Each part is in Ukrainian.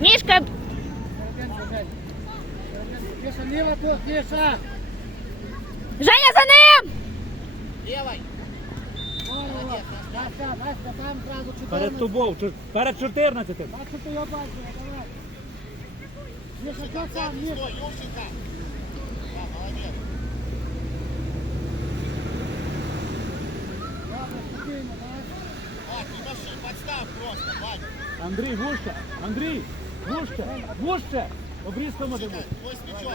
Мішка, Женя. Ліва тут, Міша. Женя за ним! 14. Перед тобою, перед 14. Бачу, ти його бачила, давай. Міша, що там, Міша? Стой, Юрченко. Да, молодец. Добре, спокійно, давай. Вань, не маши, подстав просто, Вань. Андрій, вужче! Андрій! Вужче! Вужче! Обрізком один. Твой с мячом.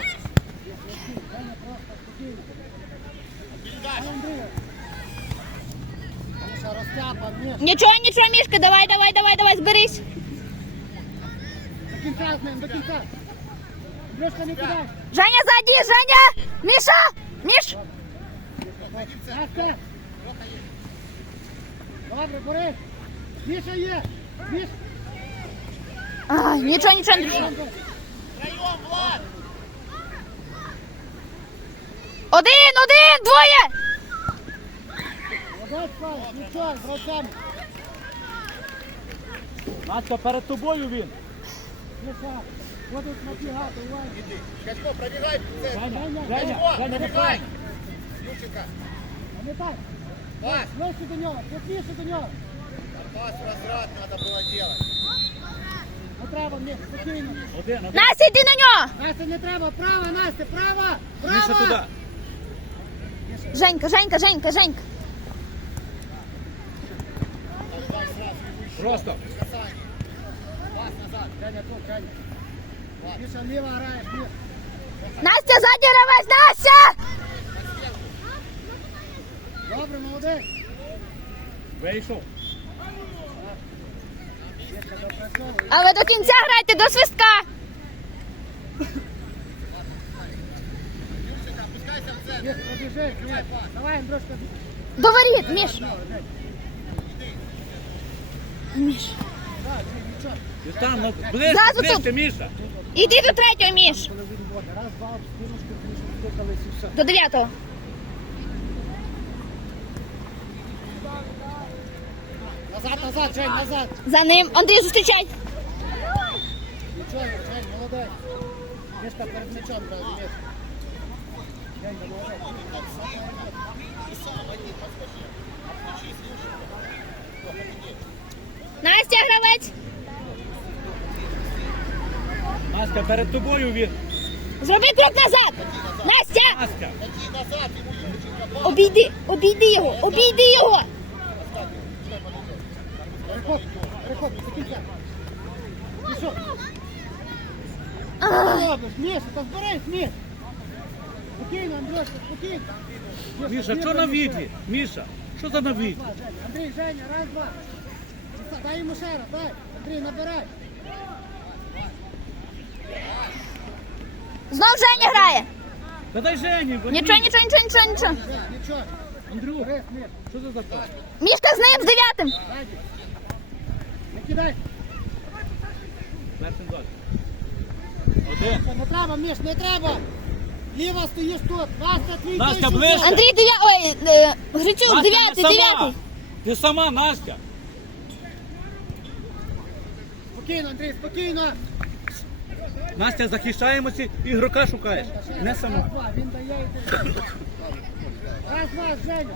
Женя, просто спокійно. Передача. Андрій. Міша, розтяпа, Міша. Нічого, нічого, Мішка, давай, давай, давай, давай, зберись. До кінця з до кінця. Мішка, не кидай. Женя ззаді, Женя! Міша! Міш! Добре, Борис. Міша є. Міша. Ай, нічого, нічого, Андрюша. Втроем, Влад. Один, один, двоє! Молодець, Павло, нічого, з. Настя, перед тобою він. Міша, будуть набігати, уважно. Качко, пробегай. Женя, Женя, Женя, Женя, пробегай. давай. Юрченко. А не так. Пас. Ближче до нього, плотніше до нього. Пас в разряд надо было делать. Не треба, Міша, спокійно. Один, один. Настя, йди на нього! Настя, не треба, право, Настя, право, право. Міша туди. Женька, Женька, Женька, Женька. Дай сразу и выше. Просто. Касание. Пас назад, Женя, тут, Женя. Міша, ліво граєш, Міша. Настя, ззаді гравець, Настя! Добре, молодець. Вийшов. Але до кінця грайте, до свистка. До воріт, Міш. Міш. Там, ну, ближче, Зразу ближче, тут. Міша. Іди до третього, Міш. Раз, два, Міша, стикались і все. До дев'ятого. Назад, назад, Жень, назад. За ним. Андрій, зустрічай. Нічого, Жень, молодець. Мішка перед. Жень, молодець. Настя, гравець. Настя, перед тобою він. Зроби крок назад. Настя, Настя. Обійди, обійди його, обійди його. Робиш, Міша, та зберись, Міш. Спокійно, Андрюшка, спокійно. Міша, що на відлі? Міша, що за на Женя. Андрій, Женя, раз, два. Дай йому ще раз, дай. Андрій, набирай. Знов Женя грає. Та дай Жені. бо Нічого, нічого, нічого, нічого, нічого. Нічого. Андрюх, що це за пас? Мішка з ним, з дев'ятим. дай. Не кидай. Першим далі. Один. Не треба, Міш, не треба. Ліво стоїш тут. Настя, твій Настя, ближче. тут. Андрій, дев'я... Ой, е, Грицюк, Настя, дев'ятий, не сама. дев'ятий. Ти сама, Настя. Спокійно, Андрій, спокійно. Настя, захищаємося, ігрока шукаєш. Не саму. Раз, два, він дає і ти. Раз, два, Женя.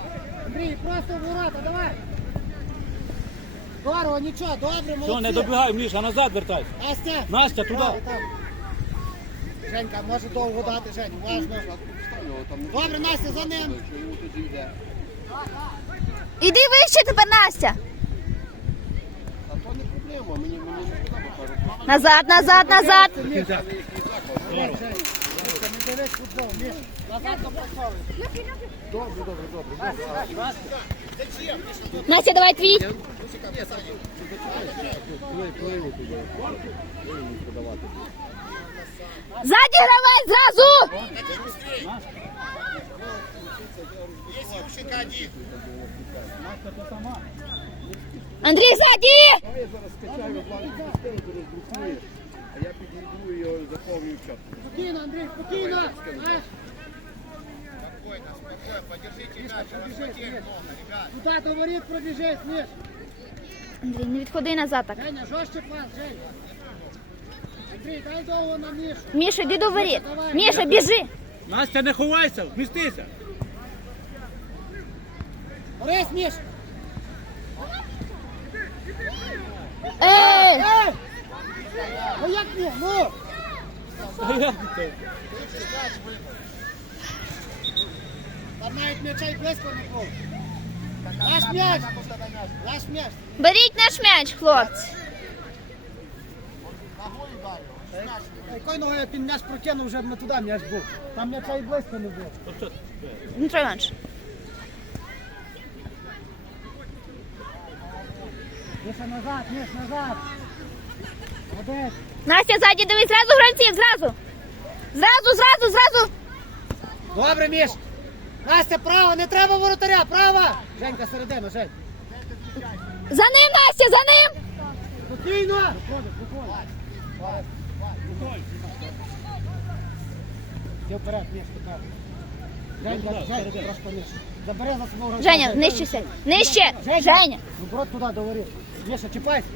Андрій, просто в ворота, давай. Здорово, нічого, добре, молодці. Все, не добігай, Міша, назад вертайся. Настя. Настя, туди. Женька, може довго дати, Жень, уважно. Добре, Настя, за ним. Іди вище тепер, Настя. Назад, назад, назад. Жень, Жень, не дивись футбол, Міш. Назад давай твій. Ззаді гравець зразу. Есть Юрченко один. Настя, ти сама. Андрій, ззаді. Я зараз скачаю план системи, роздрукую, а я підійду і його заховую в чат. Спокійно, Андрій, спокійно. Знаєш, Спокойно, спокойно. Подержите мяч. Расхватили много, ребят. Куда до воріт пробіжись, Міш. Андрій, не відходи назад так. Женя, жорстче пас, Женя. Андрій, дай довго на Мішу. Міша, йди до воріт. Міша, біжи. Настя, не ховайся, вмістися. Борис, Міш. Ей! Ей! Ну як ні? Ну! Там навіть м'яча близько не було. Наш м'яч! Наш м'яч! Беріть наш м'яч, хлопці. Якою ногою він м'яч прокинув, вже б не туди м'яч був. Там м'яча й близько не було. Дмитро Іванович. Міша назад, Міш, назад. Молодець. Настя, ззаді дивись, зразу гравців, зразу. Зразу, зразу, зразу. Добре, Міш. Настя, право, не треба воротаря, право. Женька, середина, Жень. За ним, Настя, за ним. Спокійно. Йди вперед, Міш, тепер. Женька, Женька, трошки Міш. Забери за свого гравця. Женя, нижче сядь. Нижче. Женя. Ну, брод туди довори. Міша, чіпайся.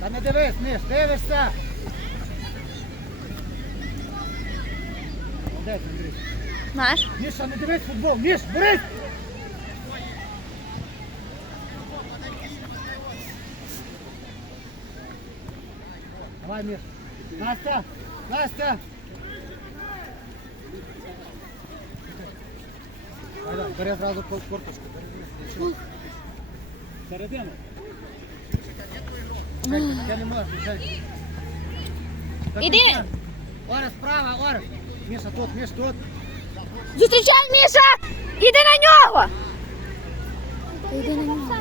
Та не дивись, Міш, дивишся. Молодець, Андрій. Наш. Міша, не дивись футбол. Міш, бери! Давай, Міш. Настя! Настя! Давай, давай, бери зразу кор- корпуску. бери. Середина. Женька, Я не можу, Женька. Іди. Орес, справа, Орес. Міша, тут, Міш, тут. Зустрічай, Міша! Іди на нього! Іди на нього.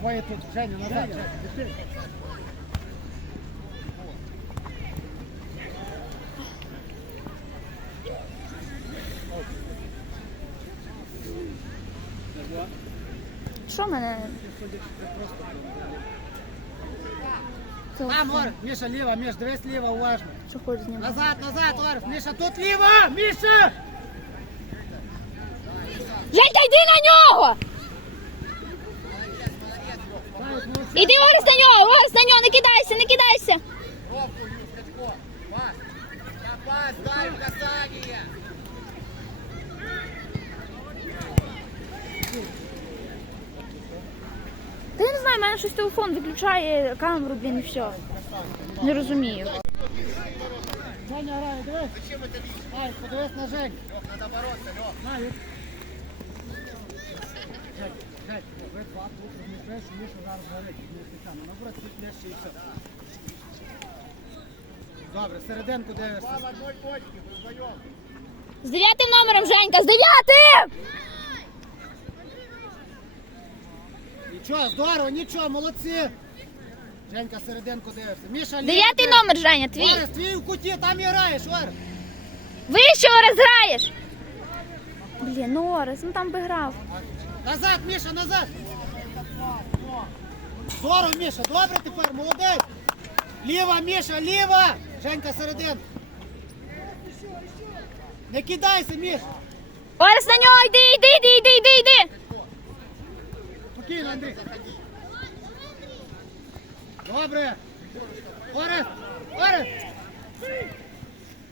Двоє тут, Женя, назад. Женя. Що мене? Там, Орес, Міша, ліва, Міш, дивись ліва, уважно. Що хочеш з ним? Назад, назад, Орес, Міша, тут ліва, Міша! Женька, йди на нього! Дай, молодці. Іди, Орес, на нього! Орес, на нього! Не кидайся, не кидайся! Ровку, Юр, Скачко. Пас. На пас, дай в касание. Та я не знаю, в мене щось телефон виключає камеру, блін, і все. Не розумію. Женя грає, дивись. Зачем это видишь? Ай, подивись на Жень. Лёх, надо бороться, Лёх. На, Юр. Жень, Жень, ви два тут розмістиш, Міша зараз горить, не спеціально. Набрать тут нижче і все. Добре, серединку дивишся. Два в одной точке, вы вдвоем. З дев'ятим номером, Женька, з дев'ятим! Нічого, здорово, нічого, молодці. Женька, серединку дивишся. Міша, ліво Дев'ятий номер, Женя, твій. Орес, твій в куті, там і граєш, Орес. Вище Орес граєш! Блін, ну Орес, ну там би грав. Назад, Міша, назад. Здорово, Міша, добре тепер, молодець. Ліва, Міша, ліва. Женька, серединку. Не кидайся, Міш. Орес на нього, йди, йди, йди, йди, йди, йди! Спокійно, Андрій. Добре. Орес, Орес.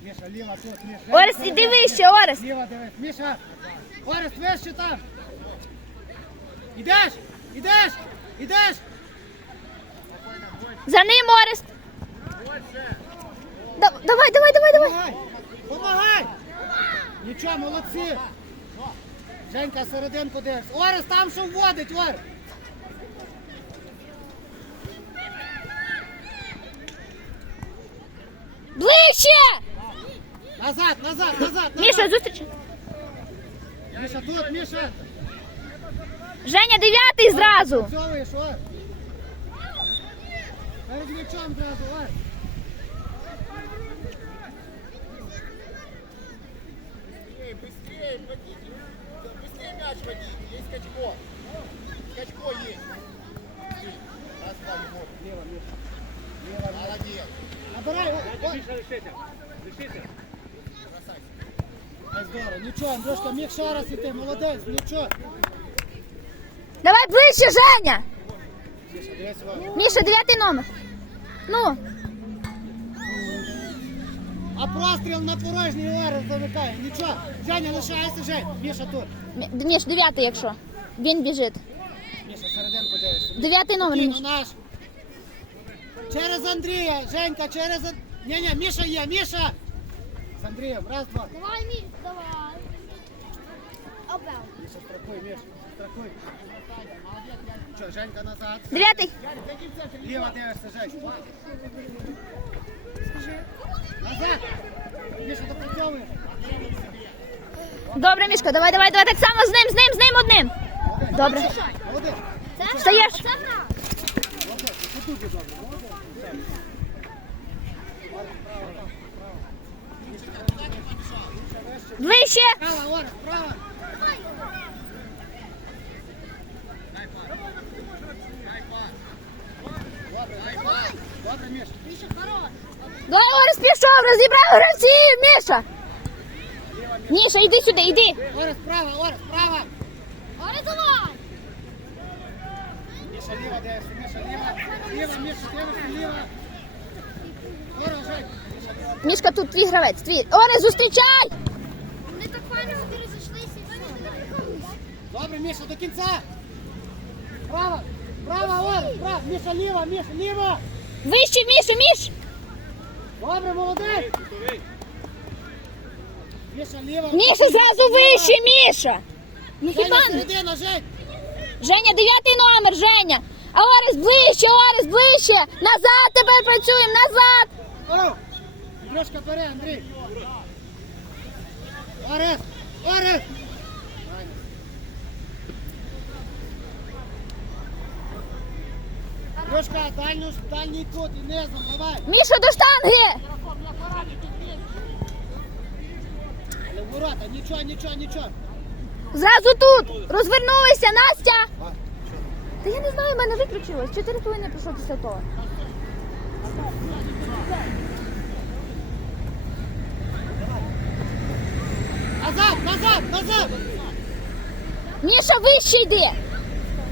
Міша, ліва тут, Міша. Орес, іди вище, Орес! Ліва дивись. Міша, Орес, вище там. Ідеш, ідеш, ідеш. За ним, Орес! Да- Давай, давай, давай, давай! Помагай, помагай. Нічого, молодці. Женька, серединку дивись. Орес, там що вводить, Орес. Ближче! Назад, назад, назад, Міша, назад. зустріч! Міша, тут, Міша. Женя, дев'ятий зразу! Працьовуєш, Орес. Перед м'ячом зразу, Орес. Быстрее, быстрее, водите. Быстрее мяч водите. Есть Скачко. Скачко есть. Раз, два, Егор. Молодец. Набирай, о, о. Міша, лишися. Лишися. Ай, Здорово, нічого, Андрюшка, міг ще раз іти, молодець, нічого. Давай ближче, Женя! Міша, дивись уважно. Міша, дев'ятий номер. Ну, А простріл на порожній Орес замикає. Нічого, Женя, лишається, Жень. Міша тут. Мі- Міш, дев'ятий, якщо. Він біжить. Міша, серединку дивишся. Дев'ятий номер, Ні, Міш. ну наш. Через Андрія, Женька, через... Ан- Ні-ні, Міша є, Міша! З Андрієм, раз, два. Давай, Міш, давай. Опел. Міша, страхуй, Міша, страхуй. Що, Женька назад. Дев'ятий. Ліва дивишся, Жень. Назад! Міша, допрацьовуєш. Добре, Мішка, давай, давай, давай, так само з ним, з ним, з ним одним. Добре. Молодець. Це гра, Встаєш? Це гра. Вище. Права, Орес, права. Добре, добре, Міша. Міша, хорош. Давай, Орес пішов, розібрав гравців, Міша. Міша, іди сюди, іди. Орес, права, Орес, права. Оре, давай. Міша, ліва дивишся, Міша, ліва. Ліва, Міша, дивишся, ліва. Здорово, Жень. Ліва. Мішка, тут твій гравець, твій. Орес, зустрічай. Вони так файно розійшлися. і все. Добре, Міша, до кінця. Права, права, Орес, права. Міша, ліва, Міша, ліва. Вище, Міша, Міш. Добре, молодець. Міша, ліва. Міша, зразу вище, Міша. Ну Женя, не? середина, Жень. Женя, дев'ятий номер, Женя. А Орес ближче, Орес ближче. Назад тепер працюємо, назад. О, Андрюшка, бери, Андрій. Орес, Орес. Андрюшка, дальню, дальній кут і низом, давай. Міша, до штанги. Але в ворота, нічого, нічого, нічого. Зразу тут. Розвернулися, Настя. Та я не знаю, в мене виключилось. Чотири хвилини пройшло після того. Назад, назад, назад. Міша, вище йди.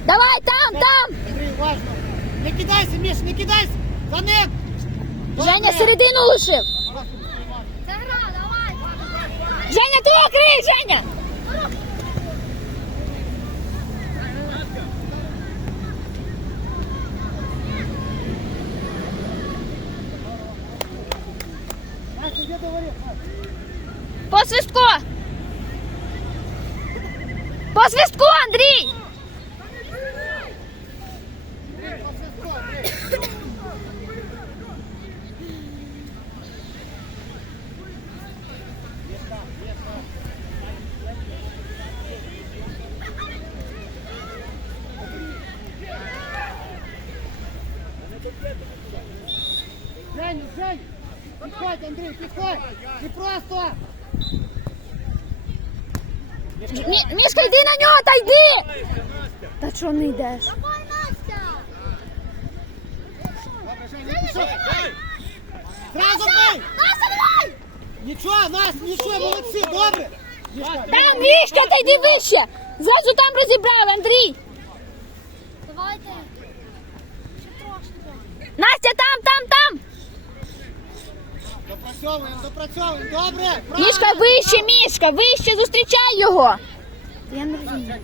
Давай там, там. Андрій, уважно. Не кидайся, Міш, не кидайся. За ним. Женя середину лишив. Це гра, давай. Женя, ти окрий, Женя. Настя, іди до воріт. По свистку. По свистку, Андрій. Женю, Жень. Підходь, Андрій, підходь. Не просто. Мі- Мішка, йди на нього, та йди. Та чого не йдеш? Давай, Настя. Добре, Жень, пішов. Зразу бий. Настя, давай. Нічого, Настя, нічого, молодці, добре. Мішка, Там Мішка, та йди вище. Зразу там розібрав, Андрій. Давайте. Ще трошки. Настя, там, там, там. Допрацьовуємо, допрацьовуємо, добре. правильно. Мішка, вище, Мішка, вище, зустрічай його. Я не розумію.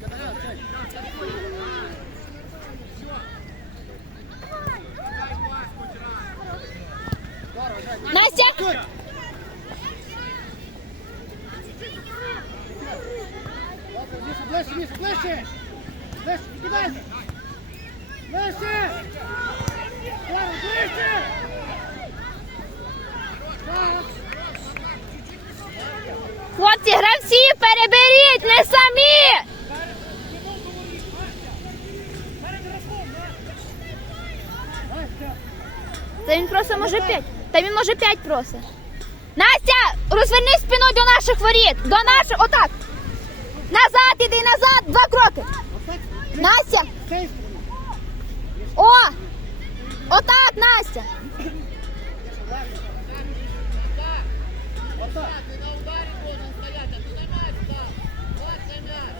Настя, ближче, Міша, ближче. Ближче, кидайся. Ближче. Ближче. Так. Хлопці, гравці, переберіть, не самі. Та він просто може п'ять. Та він може п'ять просить. Настя, розвернись спиною до наших воріт. До наших, отак. Назад іди, назад, два кроки. Настя, о! Отак, Настя. Назад. Ты на ударе должен стоять, а ты на мяч стал. Младший мяч.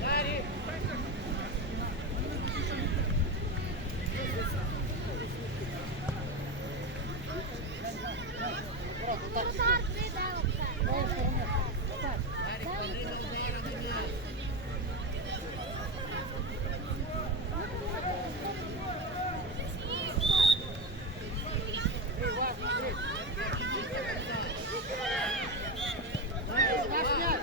Гарри. Назар, ти дай Наш м'яч.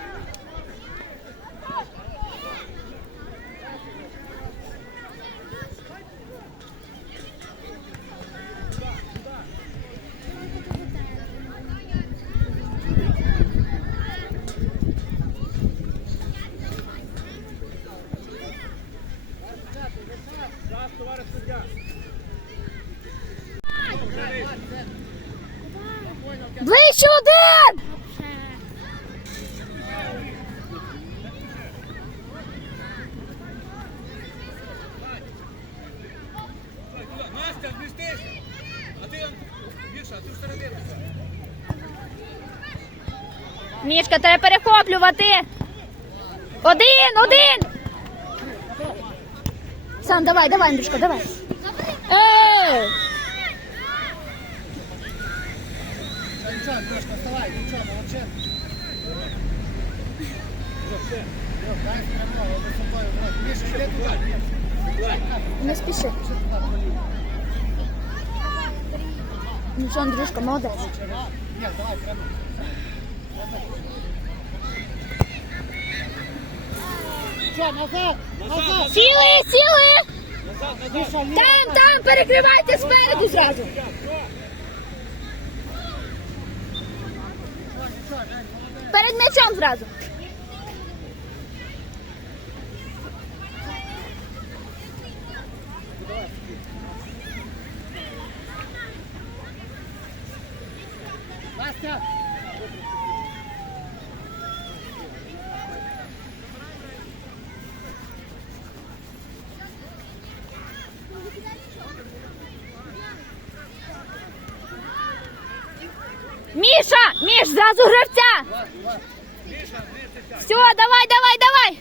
Час, товариш суддя. Ближче один! Настя, змістися. А ти, Міша, ти всередину. Мішка, треба перехоплювати. Один, один. Сам, давай, давай, Андрюшка, давай. Ей! Нічого, Андрюшка, вставай, нічого. Не спіши. Ну що, Андрюшка, молодець. Ні, давай, прямо. Що, назад, назад. Сіли, сіли! Там, там, перекривайте спереду зразу. Перед м'ячом зразу. Настя. Міша, Міш, зразу гравця. Все, давай, давай, давай.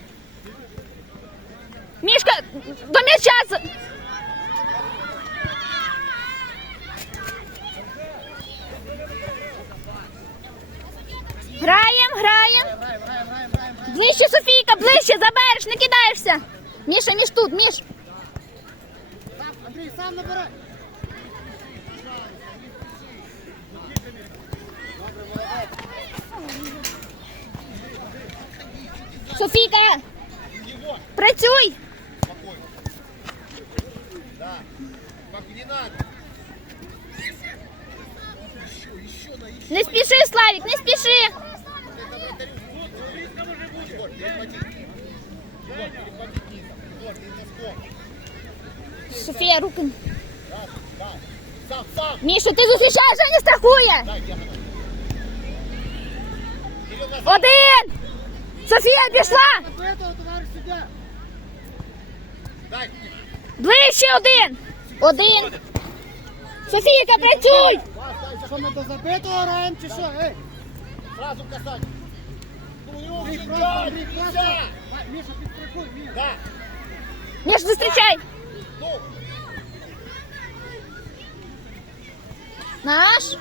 Мішка, до м'яча. Граєм, граєм. Ближче, Софійка, ближче, забереш, не кидаєшся. Міша, між тут. Сам, Андрій, сам набирай. Софійка, працюй. Да. Не надо. Не Славік, не перехвати низом. Ты носком. Софія, руки. Міша, ти зустрічаєш, а не страхує. Один. Софія пішла. Ближче один. Один. Софійка, працюй. Що ми до забитого граємо чи що? Ей. Нельзя. Дай, Міша, підстрахуй, Міша. Міш, зустрічай. Наш.